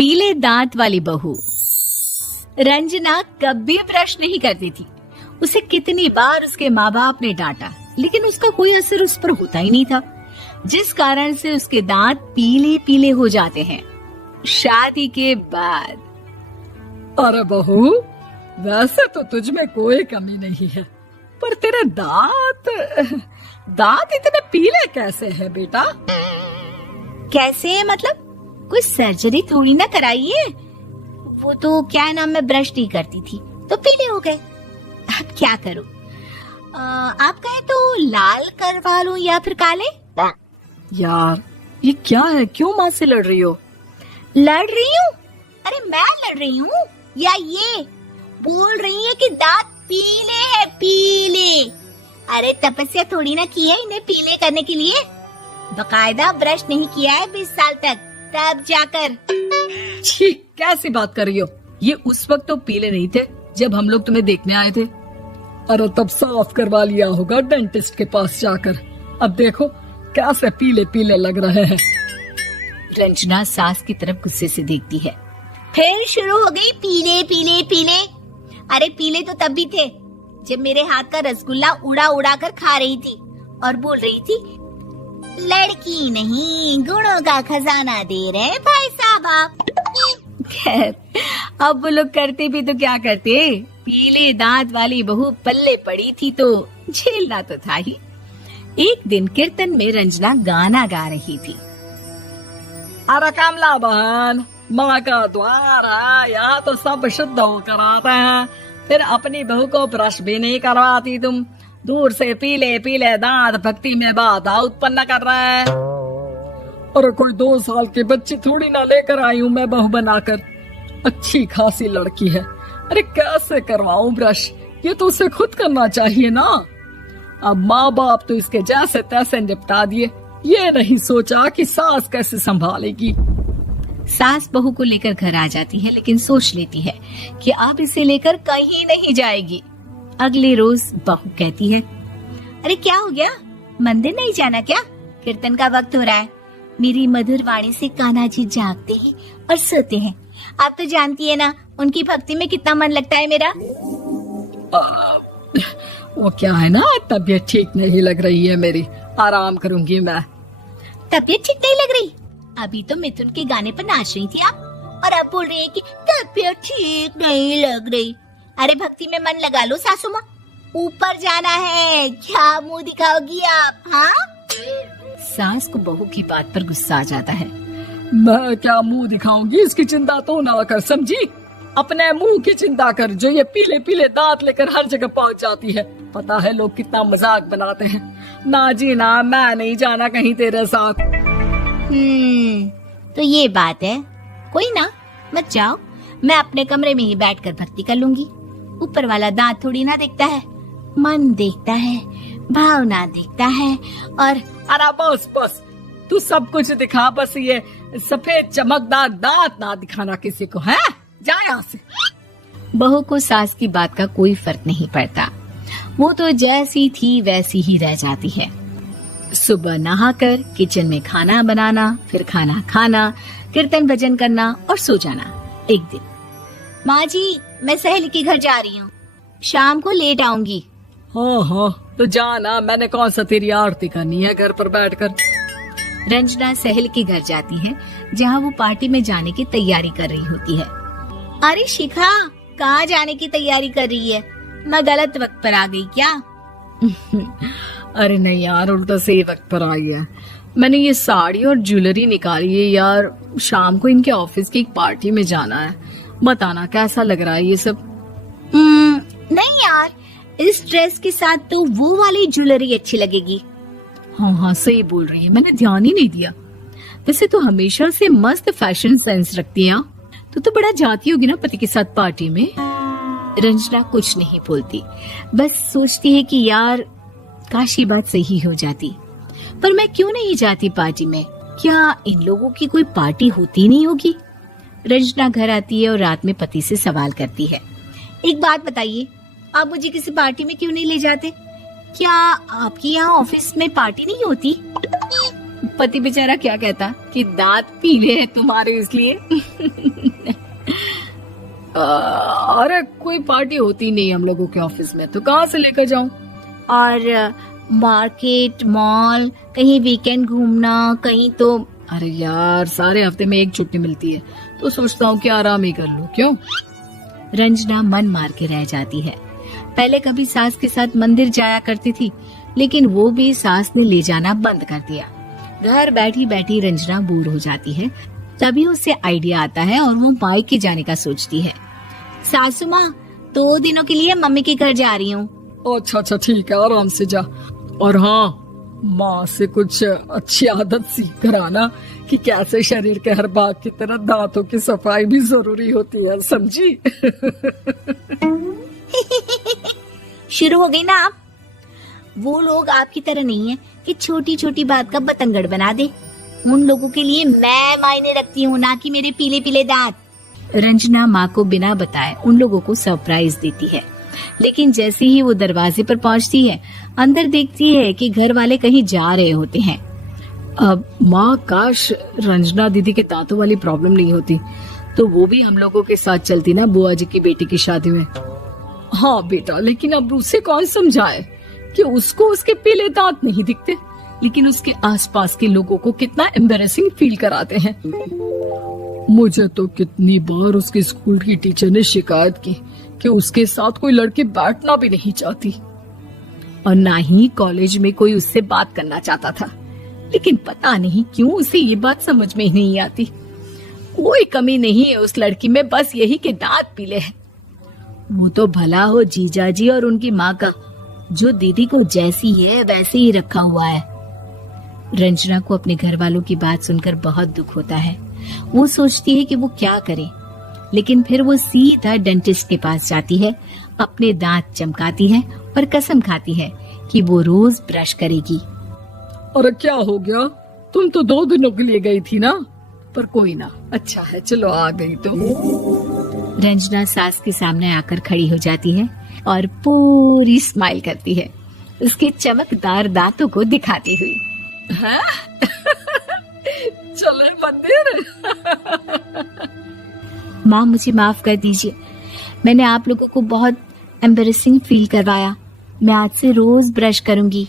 पीले दांत वाली बहू। रंजना कभी ब्रश नहीं करती थी। उसे कितनी बार उसके माँ बाप ने डांटा, लेकिन उसका कोई असर उस पर होता ही नहीं था, जिस कारण से उसके दांत पीले पीले हो जाते हैं। शादी के बाद। अरे बहू, वैसे तो तुझ में कोई कमी नहीं है, पर तेरे दांत इतने पीले कैसे हैं बेटा? कैसे मतलब? कोई सर्जरी थोड़ी ना कराई है। वो तो क्या नाम, मैं ब्रश नहीं करती थी तो पीले हो गए। अब क्या करूं? आप कहें तो लाल करवा लूं या फिर काले? यार ये क्या है, क्यों माँ से लड़ रही हो? लड़ रही हूँ? अरे मैं लड़ रही हूँ या ये बोल रही है कि दांत पीले है, पीले। अरे तपस्या थोड़ी ना की है इन्हें पीले करने के लिए। बकायदा ब्रश नहीं किया है 20 साल तक, तब जाकर। छी, कैसी बात कर रही हो? ये उस वक्त तो पीले नहीं थे जब हम लोग तुम्हें देखने आए थे। अरे तब साफ करवा लिया होगा डेंटिस्ट के पास जाकर। अब देखो कैसे पीले पीले लग रहे हैं। रंजना सास की तरफ गुस्से से देखती है। फिर शुरू हो गई पीले पीले पीले। अरे पीले तो तब भी थे जब मेरे हाथ का रसगुल्ला उड़ा उड़ा कर खा रही थी और बोल रही थी, लड़की नहीं गुणों का खजाना दे रहे भाई साहब आप। खैर, अब वो लोग करते भी तो क्या करते, पीले दांत वाली बहू पल्ले पड़ी थी तो झेलना तो था ही। एक दिन कीर्तन में रंजना गाना गा रही थी। अरे कमला बहन, माँ का द्वार है, यहाँ तो सब शुद्ध होकर आते हैं, फिर अपनी बहू को ब्रश भी नहीं करवाती तुम। दूर से पीले पीले दांत भक्ति में बाधा उत्पन्न कर रहे हैं। अरे कोई 2 साल के बच्ची थोड़ी ना लेकर आई हूँ मैं बहू बनाकर। अच्छी खासी लड़की है, अरे कैसे करवाऊं ब्रश? ये तो उसे खुद करना चाहिए ना। अब माँ बाप तो इसके जैसे तैसे निपटा दिए, ये नहीं सोचा कि सास कैसे संभालेगी। सास बहू को लेकर घर आ जाती है, लेकिन सोच लेती है कि अब इसे लेकर कहीं नहीं जाएगी। अगले रोज बहू कहती है, अरे क्या हो गया, मंदिर नहीं जाना क्या? कीर्तन का वक्त हो रहा है। मेरी मधुर वाणी से कान्हा जी जागते हैं और सोते हैं। आप तो जानती है ना उनकी भक्ति में कितना मन लगता है मेरा। वो क्या है ना, तबीयत ठीक नहीं लग रही है मेरी, आराम करूंगी मैं। तबीयत ठीक नहीं लग रही? अभी तो मिथुन के गाने पर नाच रही थी आप, और अब बोल रही है कि तबीयत ठीक नहीं लग रही। अरे भक्ति में मन लगा लो सासू माँ, ऊपर जाना है, क्या मुंह दिखाओगी आप? हाँ? सास को बहू की बात पर गुस्सा आ जाता है। मैं क्या मुंह दिखाऊंगी, इसकी चिंता तो ना कर, समझी? अपने मुंह की चिंता कर, जो ये पीले पीले दांत लेकर हर जगह पहुंच जाती है। पता है लोग कितना मजाक बनाते हैं। ना जी ना, मैं नहीं जाना कहीं तेरे साथ। तो ये बात है। कोई ना, मत जाओ, मैं अपने कमरे में ही बैठकर भक्ति कर लूंगी। ऊपर वाला दांत थोड़ी ना देखता है, मन देखता है, भावना देखता है। और अरे बस बस, तू सब कुछ दिखा, बस ये सफेद चमकदार दांत ना दिखाना किसी को, है? जा यहाँ से। बहू को सास की बात का कोई फर्क नहीं पड़ता, वो तो जैसी थी वैसी ही रह जाती है। सुबह नहाकर किचन में खाना बनाना, फिर खाना खाना, कीर्तन भजन करना और सो जाना। एक दिन, माँ जी मैं सहेली के घर जा रही हूँ, शाम को लेट आऊंगी। हाँ हाँ तो जाना, मैंने कौन सा तेरी आरती करनी है घर पर बैठकर। रंजना सहेली के घर जाती है, जहाँ वो पार्टी में जाने की तैयारी कर रही होती है। अरे शिखा, कहाँ जाने की तैयारी कर रही है? मैं गलत वक्त पर आ गई क्या? अरे नहीं यार, उल्टा सही वक्त पर आई है। मैंने ये साड़ी और ज्वेलरी निकाली है यार, शाम को इनके ऑफिस की एक पार्टी में जाना है। बताना कैसा लग रहा है ये सब? नहीं यार, इस ड्रेस के साथ तो वो वाली ज्वेलरी अच्छी लगेगी। हाँ हाँ सही बोल रही है, मैंने ध्यान ही नहीं दिया। वैसे तो हमेशा से मस्त फैशन सेंस रखती है। तो बड़ा जाती होगी ना पति के साथ पार्टी में। रंजना कुछ नहीं बोलती, बस सोचती है कि यार काश ये बात सही हो जाती, पर मैं क्यों नहीं जाती पार्टी में? क्या इन लोगों की कोई पार्टी होती नहीं होगी? रंजना घर आती है और रात में पति से सवाल करती है, एक बात बताइए, आप मुझे किसी पार्टी में क्यों नहीं ले जाते? क्या आपके यहाँ ऑफिस में पार्टी नहीं होती? पति बेचारा क्या कहता कि दांत पीले हैं तुम्हारे इसलिए। अरे कोई पार्टी होती नहीं हम लोगों के ऑफिस में, तो कहाँ से लेकर जाऊं? और मार्केट, मॉल, कहीं वीकेंड घूमना, कहीं तो। अरे यार सारे हफ्ते में एक छुट्टी मिलती है, तो सोचता हूँ कि आराम ही कर लूं। क्यों? रंजना मन मार के रह जाती है। पहले कभी सास के साथ मंदिर जाया करती थी, लेकिन वो भी सास ने ले जाना बंद कर दिया। घर बैठी बैठी रंजना बोर हो जाती है। तभी उसे आइडिया आता है और वो मायके जाने का सोचती है। सासू माँ, 2 दिनों के लिए मम्मी के घर जा रही हूँ। अच्छा ठीक है, आराम से जा। और हाँ, माँ से कुछ अच्छी आदत सीख कर आना कि कैसे शरीर के हर भाग की तरह दांतों की सफाई भी जरूरी होती है, समझी? शुरू हो गई ना आप। वो लोग आपकी तरह नहीं है कि छोटी छोटी बात का बतंगड़ बना दे। उन लोगों के लिए मैं मायने रखती हूँ, ना कि मेरे पीले पीले दांत। रंजना माँ को बिना बताए उन लोगों को सरप्राइज देती है, लेकिन जैसे ही वो दरवाजे पर पहुंचती है, अंदर देखती है कि घर वाले कहीं जा रहे होते हैं। अब माँ, काश रंजना दीदी के दांतों वाली प्रॉब्लम नहीं होती, तो वो भी हम लोगों के साथ चलती ना बुआ जी की बेटी की शादी में। हाँ बेटा, लेकिन अब उसे कौन समझाए कि उसको उसके पीले दांत नहीं दिखते, लेकिन उसके आसपास के लोगों को कितना एम्बैरेसिंग फील कराते हैं। मुझे तो कितनी बार उसके स्कूल की टीचर ने शिकायत की कि उसके साथ कोई लड़की बैठना भी नहीं चाहती, और ना ही कॉलेज में कोई उससे बात करना चाहता था। लेकिन पता नहीं क्यों उसे ये बात समझ में ही नहीं आती। कोई कमी नहीं है उस लड़की में, बस यही कि दांत पीले हैं। वो तो भला हो जीजा जी और उनकी माँ का, जो दीदी को जैसी है वैसे ही रखा हुआ है। रंजना को अपने घर वालों की बात सुनकर बहुत दुख होता है। वो सोचती है कि वो क्या करे, लेकिन फिर वो सीधा डेंटिस्ट के पास जाती है, अपने दांत चमकाती है और कसम खाती है कि वो रोज ब्रश करेगी। अरे क्या हो गया? तुम तो 2 दिनों के लिए गई थी ना। पर कोई ना, अच्छा है, चलो आ गई तो। रंजना सास के सामने आकर खड़ी हो जाती है और पूरी स्माइल करती है, उसके चमकदार दांतों को दिखाती हुई। हाँ? चले मंदिर। माँ, मुझे माफ कर दीजिए, मैंने आप लोगों को बहुत एम्बैरेसिंग फील करवाया। मैं आज से रोज ब्रश करूंगी।